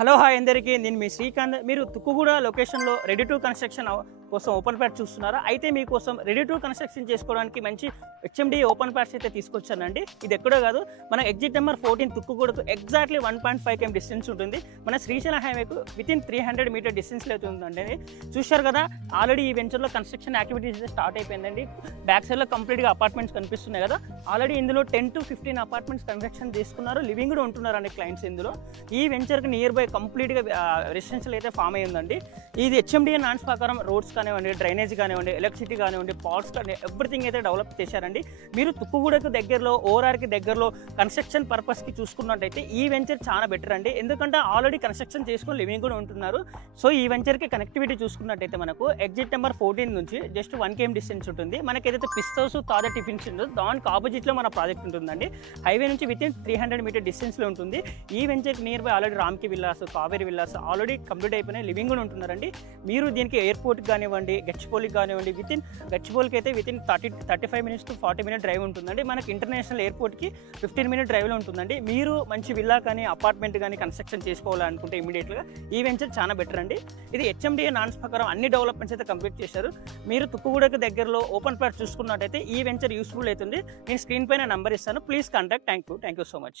Hello hi అందరికీ నేను మీ శ్రీకాంత్. మీరు తుక్కుగూడ లొకేషన్లో రెడీ టు కన్స్ట్రక్షన్ కోసం ఓపెన్ ప్లాట్ చూస్తున్నారా? అయితే మీకోసం రెడీ టు కన్స్ట్రక్షన్ చేసుకోవడానికి మంచి హెచ్ఎండి ఓపెన్ ప్లాట్స్ అయితే తీసుకొచ్చానండి. ఇది ఎక్కడో కాదు, మన ఎగ్జిట్ నెంబర్ 14 తుక్కుగూడకు ఎగ్జాక్ట్లీ 1.5 km డిస్టెన్స్ ఉంటుంది. మన శ్రీశైలం హైవేకు వితిన్ 300 మీటర్ డిస్టెన్స్లో అయితే ఉందండి. చూశారు కదా, ఆల్రెడీ ఈ వెంచర్లో కన్స్ట్రక్షన్ యాక్టివిటీస్ అయితే స్టార్ట్ అయిపోయిందండి. బ్యాక్ సైడ్లో కంప్లీట్గా అపార్ట్మెంట్స్ కనిపిస్తున్నాయి కదా. ఆల్రెడీ ఇందులో 10 to 15 అపార్ట్మెంట్స్ కన్స్ట్రక్షన్ చేసుకున్నారు, లివింగ్ కూడా ఉంటున్నారండి క్లయింట్స్ ఇందులో. ఈ వెంచర్కి నియర్ బై కంప్లీట్గా రెసిడెన్షియల్ అయితే ఫామ్ అయి ఉందండి. ఇది హెచ్ఎండిఏ నాన్స్ ప్రకారం రోడ్స్ కానివ్వండి, డ్రైనేజ్ కానివ్వండి, ఎలక్ట్రిసిటీ కానివ్వండి, పాట్స్ కానీ ఎవ్రీథింగ్ అయితే డెవలప్ చేశారండి. మీరు తుక్కుగూడకు దగ్గరలో, ఓఆర్ఆర్కి దగ్గరలో కన్స్ట్రక్షన్ పర్పస్కి చూసుకున్నట్టయితే ఈ వెంచర్ చాలా బెటర్ అండి. ఎందుకంటే ఆల్రెడీ కన్స్ట్రక్షన్ చేసుకుని లివింగ్ కూడా ఉంటున్నారు. సో ఈ వెంచర్కి కనెక్టివిటీ చూసుకున్నట్టయితే మనకు ఎగ్జిట్ నెంబర్ 14 నుంచి జస్ట్ 1 km డిస్టెన్స్ ఉంటుంది. మనకి ఏదైతే పిస్ట్ హౌస్, తాజా టిఫిన్స్ ఉంటుందో దానికి ఆపోజిట్లో మన ప్రాజెక్ట్ ఉంటుందండి. హైవే నుంచి వితిన్ 300 మీటర్ డిస్టెన్స్లో ఉంటుంది. ఈ వెంచర్కి నియర్ బై ఆల్రెడీ రామ్కి villas, Kaveri villas already complete అయిపోయినాయి, లివింగ్ కూడా ఉంటున్నారండి. మీరు దీనికి ఎయిర్పోర్ట్కి కానివ్వండి, గచ్చిబౌలికి కానివ్వండి, గచ్చిబౌలికి అయితే within 35 minutes to 40 minute drive ఉంటుందండి. మనకి ఇంటర్నేషనల్ ఎయిర్పోర్ట్కి 15 minute డ్రైవ్లో ఉంటుందండి. మీరు మంచి విల్లా కానీ అపార్ట్మెంట్ కానీ కన్స్ట్రక్షన్ చేసుకోవాలనుకుంటే ఇమీడియట్గా ఈ వెంచర్ చాలా బెటర్ అండి. ఇది హెచ్ఎండిఏ నాన్స్ ప్రకారం అన్ని డెవలప్మెంట్స్ అయితే కంప్లీట్ చేశారు. మీరు తుక్కుగూడకు దగ్గరలో ఓపెన్ ప్లాట్ చూసుకున్నట్టయితే ఈ వెంచర్ యూస్ఫుల్ అవుతుంది. నేను స్క్రీన్ పైన నెంబర్ ఇస్తాను, please contact. Thank you so much.